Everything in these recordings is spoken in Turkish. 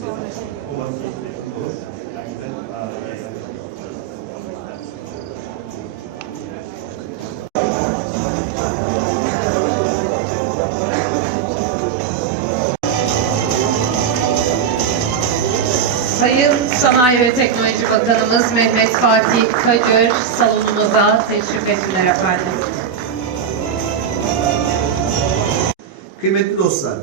Sayın Sanayi ve Teknoloji Bakanımız Mehmet Fatih Kacır salonumuza teşrif ettiler efendim. Kıymetli dostlar,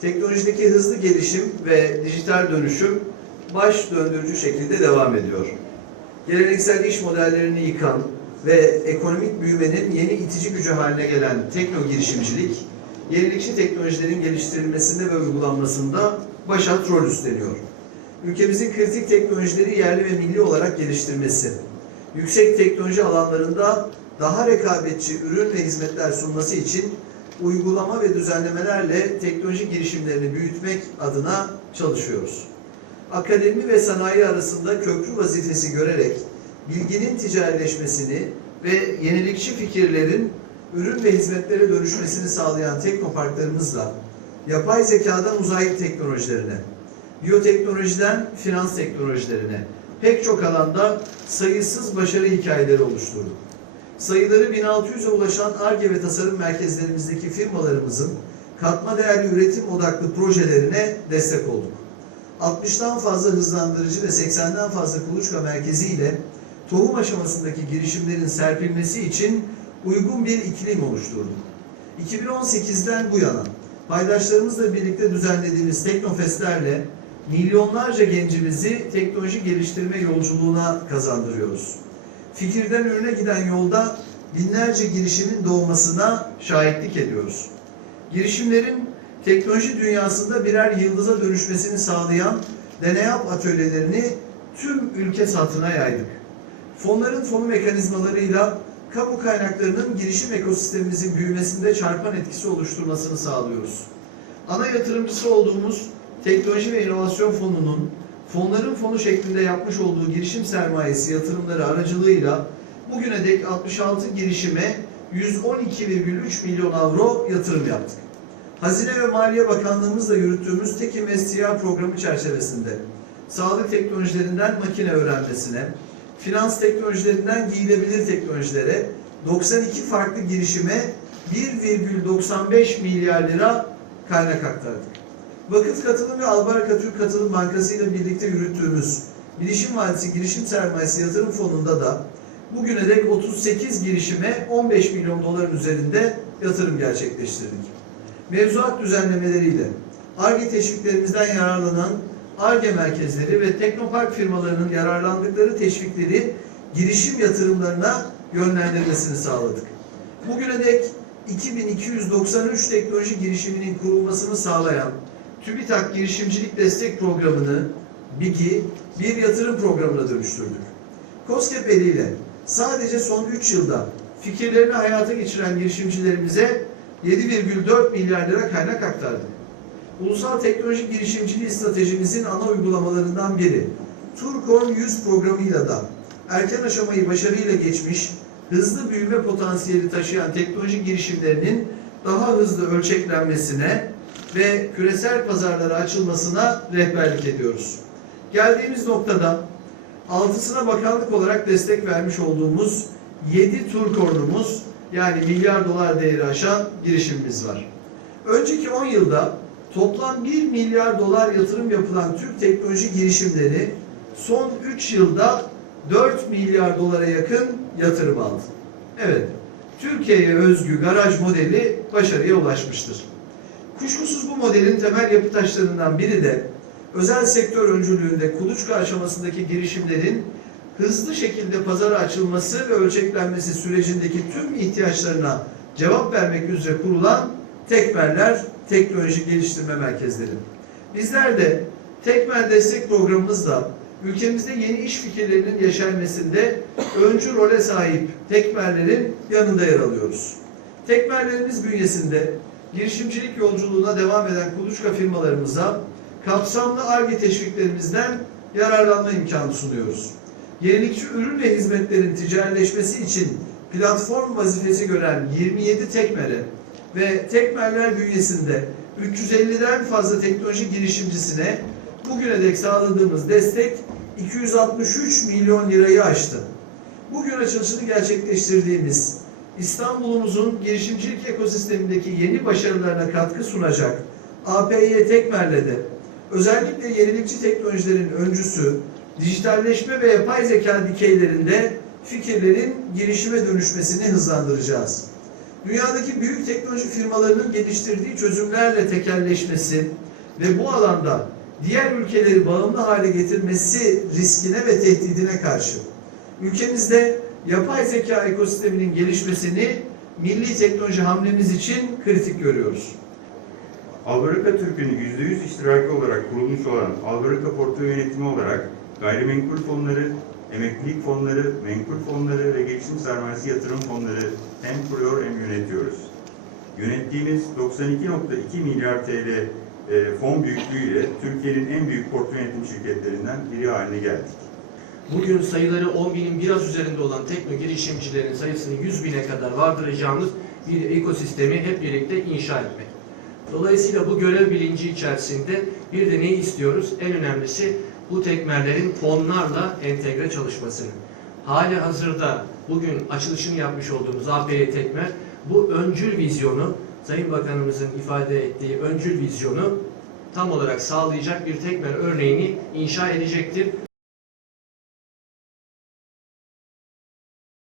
teknolojideki hızlı gelişim ve dijital dönüşüm baş döndürücü şekilde devam ediyor. Geleneksel iş modellerini yıkan ve ekonomik büyümenin yeni itici gücü haline gelen tekno girişimcilik, yenilikçi teknolojilerin geliştirilmesinde ve uygulanmasında başat rol üstleniyor. Ülkemizin kritik teknolojileri yerli ve milli olarak geliştirmesi, yüksek teknoloji alanlarında daha rekabetçi ürün ve hizmetler sunması için uygulama ve düzenlemelerle teknoloji girişimlerini büyütmek adına çalışıyoruz. Akademi ve sanayi arasında köprü vazifesi görerek bilginin ticarileşmesini ve yenilikçi fikirlerin ürün ve hizmetlere dönüşmesini sağlayan teknoparklarımızla yapay zekadan uzay teknolojilerine, biyoteknolojiden finans teknolojilerine pek çok alanda sayısız başarı hikayeleri oluşturduk. Sayıları 1600'e ulaşan ARGE ve tasarım merkezlerimizdeki firmalarımızın katma değerli üretim odaklı projelerine destek olduk. 60'tan fazla hızlandırıcı ve 80'den fazla kuluçka merkezi ile tohum aşamasındaki girişimlerin serpilmesi için uygun bir iklim oluşturduk. 2018'den bu yana paydaşlarımızla birlikte düzenlediğimiz Teknofestlerle milyonlarca gencimizi teknoloji geliştirme yolculuğuna kazandırıyoruz. Fikirden ürüne giden yolda binlerce girişimin doğmasına şahitlik ediyoruz. Girişimlerin teknoloji dünyasında birer yıldıza dönüşmesini sağlayan deneyap atölyelerini tüm ülke satına yaydık. Fonların fonu mekanizmalarıyla kamu kaynaklarının girişim ekosistemimizin büyümesinde çarpan etkisi oluşturmasını sağlıyoruz. Ana yatırımcısı olduğumuz Teknoloji ve İnovasyon Fonu'nun fonların fonu şeklinde yapmış olduğu girişim sermayesi yatırımları aracılığıyla bugüne dek 66 girişime 112,3 milyon avro yatırım yaptık. Hazine ve Maliye Bakanlığımızla yürüttüğümüz Tekim STA programı çerçevesinde sağlık teknolojilerinden makine öğrenmesine, finans teknolojilerinden giyilebilir teknolojilere 92 farklı girişime 1,95 milyar lira kaynak aktardık. Vakıf Katılım ve Albarka Türk Katılım Bankası ile birlikte yürüttüğümüz Bilişim Vadisi Girişim Sermayesi Yatırım Fonu'nda da bugüne dek 38 girişime 15 milyon doların üzerinde yatırım gerçekleştirdik. Mevzuat düzenlemeleriyle ARGE teşviklerimizden yararlanan ARGE merkezleri ve teknopark firmalarının yararlandıkları teşvikleri girişim yatırımlarına yönlendirmesini sağladık. Bugüne dek 2293 teknoloji girişiminin kurulmasını sağlayan TÜBİTAK Girişimcilik Destek Programı'nı BİG'i bir yatırım programına dönüştürdük. COSGAP eliyle sadece son 3 yılda fikirlerini hayata geçiren girişimcilerimize 7,4 milyar lira kaynak aktardık. Ulusal teknoloji girişimciliği stratejimizin ana uygulamalarından biri Turkon 100 programıyla da erken aşamayı başarıyla geçmiş, hızlı büyüme potansiyeli taşıyan teknoloji girişimlerinin daha hızlı ölçeklenmesine ve küresel pazarlara açılmasına rehberlik ediyoruz. Geldiğimiz noktada altısına bakanlık olarak destek vermiş olduğumuz 7 Turkornumuz yani milyar dolar değeri aşan girişimimiz var. Önceki 10 yılda toplam 1 milyar dolar yatırım yapılan Türk teknoloji girişimleri son 3 yılda 4 milyar dolara yakın yatırım aldı. Evet, Türkiye'ye özgü garaj modeli başarıya ulaşmıştır. Kuşkusuz bu modelin temel yapı taşlarından biri de özel sektör öncülüğünde kuluçka aşamasındaki girişimlerin hızlı şekilde pazara açılması ve ölçeklenmesi sürecindeki tüm ihtiyaçlarına cevap vermek üzere kurulan Tekmerler Teknoloji Geliştirme Merkezleri. Bizler de Tekmer Destek Programımızla ülkemizde yeni iş fikirlerinin yeşermesinde öncü role sahip Tekmerlerin yanında yer alıyoruz. Tekmerlerimiz bünyesinde girişimcilik yolculuğuna devam eden kuluçka firmalarımıza kapsamlı ARGE teşviklerimizden yararlanma imkanı sunuyoruz. Yenilikçi ürün ve hizmetlerin ticarileşmesi için platform vazifesi gören 27 tekmere ve tekmerler bünyesinde 350'den fazla teknoloji girişimcisine bugüne dek sağladığımız destek 263 milyon lirayı aştı. Bugün açılışını gerçekleştirdiğimiz İstanbul'umuzun girişimcilik ekosistemindeki yeni başarılarına katkı sunacak APY Tekmer'le de özellikle yenilikçi teknolojilerin öncüsü, dijitalleşme ve yapay zeka dikeylerinde fikirlerin girişime dönüşmesini hızlandıracağız. Dünyadaki büyük teknoloji firmalarının geliştirdiği çözümlerle tekelleşmesi ve bu alanda diğer ülkeleri bağımlı hale getirmesi riskine ve tehdidine karşı ülkemizde yapay zeka ekosisteminin gelişmesini milli teknoloji hamlemiz için kritik görüyoruz. Albaraka Türk'ün %100 iştiraki olarak kurulmuş olan Albaraka Portföy Yönetimi olarak gayrimenkul fonları, emeklilik fonları, menkul fonları ve gelişim sermayesi yatırım fonları hem kuruyor hem yönetiyoruz. Yönettiğimiz 92.2 milyar TL e, fon büyüklüğüyle Türkiye'nin en büyük portföy yönetim şirketlerinden biri haline geldik. Bugün sayıları 10 binin biraz üzerinde olan tekno girişimcilerin sayısını 100 bine kadar vardıracağımız bir ekosistemi hep birlikte inşa etmek. Dolayısıyla bu görev bilinci içerisinde bir de neyi istiyoruz? En önemlisi bu tekmerlerin fonlarla entegre çalışmasını. Hali hazırda bugün açılışını yapmış olduğumuz APY Tekmer bu öncül vizyonu, Sayın Bakanımızın ifade ettiği öncül vizyonu tam olarak sağlayacak bir tekmer örneğini inşa edecektir.